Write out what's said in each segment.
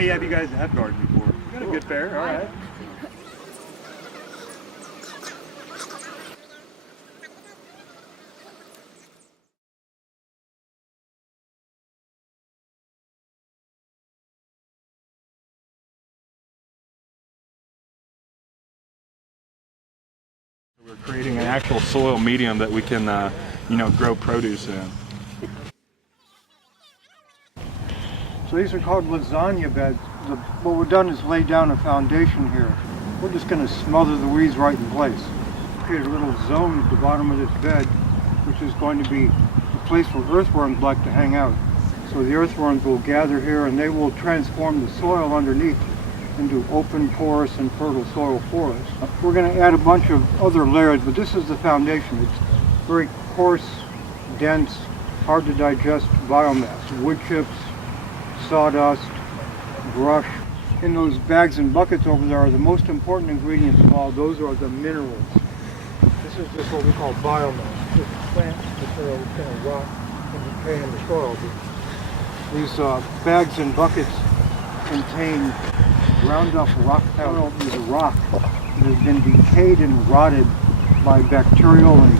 many have you guys have gardened before? You got a good pair, all right. We're creating an actual soil medium that we can, grow produce in. So these are called lasagna beds. What we've done is lay down a foundation here. We're just going to smother the weeds right in place. Create a little zone at the bottom of this bed, which is going to be a place where earthworms like to hang out. So the earthworms will gather here and they will transform the soil underneath into open, porous, and fertile soil for us. We're going to add a bunch of other layers, but this is the foundation. It's very coarse, dense, hard to digest biomass. Wood chips, sawdust, brush. In those bags and buckets over there are the most important ingredients of all. Those are the minerals. This is just what we call biomass. This plant material is going to rot and decay in the soil. These bags and buckets contain ground up rock powder. Is a rock that has been decayed and rotted by bacterial and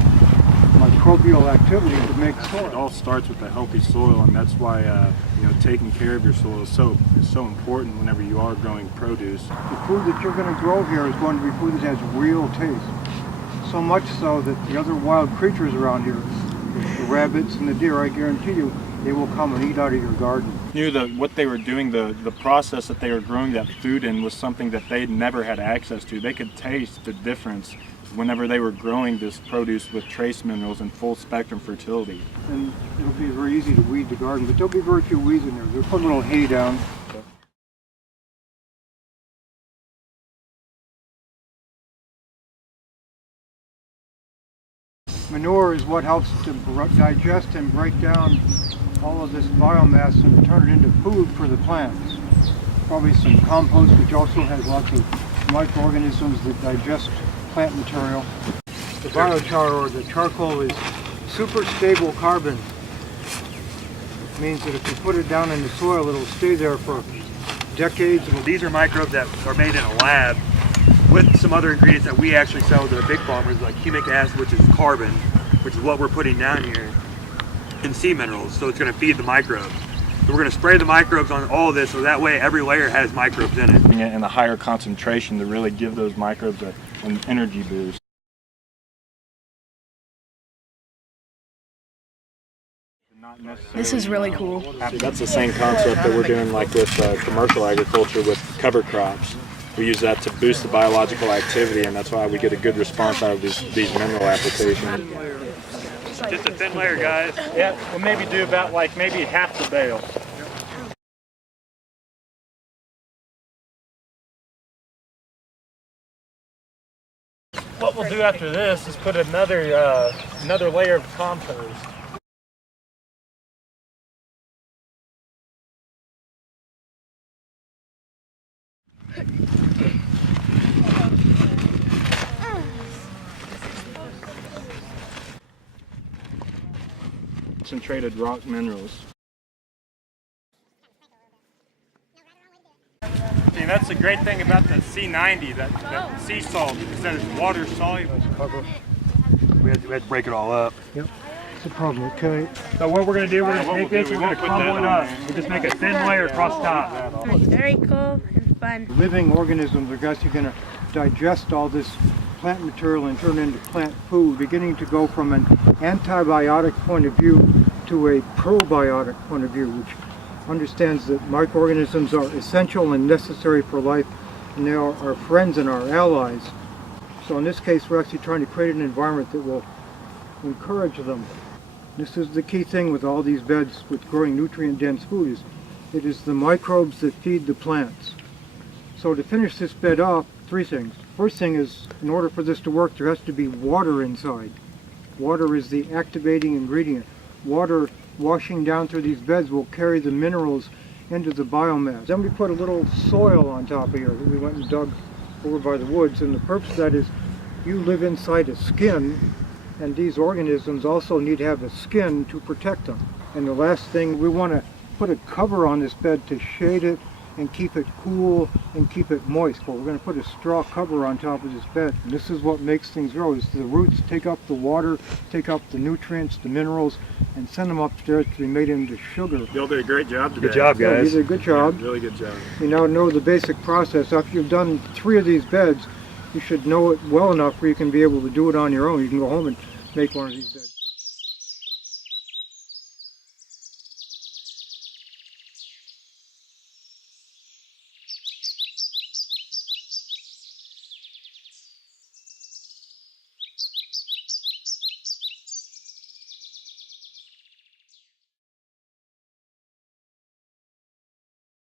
microbial activity to make soil. It all starts with a healthy soil, and that's why taking care of your soil is so important whenever you are growing produce. The food that you're going to grow here is going to be food that has real taste. So much so that the other wild creatures around here, the rabbits and the deer, I guarantee you, they will come and eat out of your garden. Knew that what they were doing, the process that they were growing that food in was something that they never had access to. They could taste the difference whenever they were growing this produce with trace minerals and full spectrum fertility. And it'll be very easy to weed the garden, but there'll be very few weeds in there. They'll put a little hay down. Manure is what helps to digest and break down all of this biomass and turn it into food for the plants. Probably some compost, which also has lots of microorganisms that digest plant material. The biochar, or the charcoal, is super stable carbon. It means that if you put it down in the soil, it'll stay there for decades. These are microbes that are made in a lab with some other ingredients that we actually sell to the big farmers, like humic acid, which is carbon, which is what we're putting down here, and sea minerals, so it's going to feed the microbes. So we're going to spray the microbes on all of this, so that way every layer has microbes in it. In a higher concentration to really give those microbes an energy boost. This is really cool. That's the same concept that we're doing like with commercial agriculture with cover crops. We use that to boost the biological activity, and that's why we get a good response out of these mineral applications. Just a thin layer, guys. Yeah, we'll maybe do about maybe half the bale. What we'll do after this is put another layer of compost. Concentrated rock minerals. See, that's the great thing about the C90, that sea salt, is that it's water soluble. We had to break it all up. Yep, it's a problem, okay? So what we're going to do, we're going to take this, we're going to crumble it up. We just make a thin layer across top. Very cool and fun. Living organisms are guys who are going to digest all this plant material and turn it into plant food, beginning to go from an antibiotic point of view to a probiotic point of view, which understands that microorganisms are essential and necessary for life, and they are our friends and our allies. So in this case, we're actually trying to create an environment that will encourage them. This is the key thing with all these beds with growing nutrient-dense food, is it is the microbes that feed the plants. So to finish this bed off, three things. First thing is, in order for this to work, there has to be water inside. Water is the activating ingredient. Water washing down through these beds will carry the minerals into the biomass. Then we put a little soil on top of here that we went and dug over by the woods, and the purpose of that is you live inside a skin, and these organisms also need to have a skin to protect them. And the last thing, we want to put a cover on this bed to shade it and keep it cool and keep it moist. But we're going to put a straw cover on top of this bed. And this is what makes things grow, is the roots take up the water, take up the nutrients, the minerals, and send them upstairs to be made into sugar. Y'all did a great job today. Good job, Yeah, guys. you did a good job. Yeah, really good job. You now know the basic process. After you've done 3 of these beds, you should know it well enough where you can be able to do it on your own. You can go home and make one of these beds.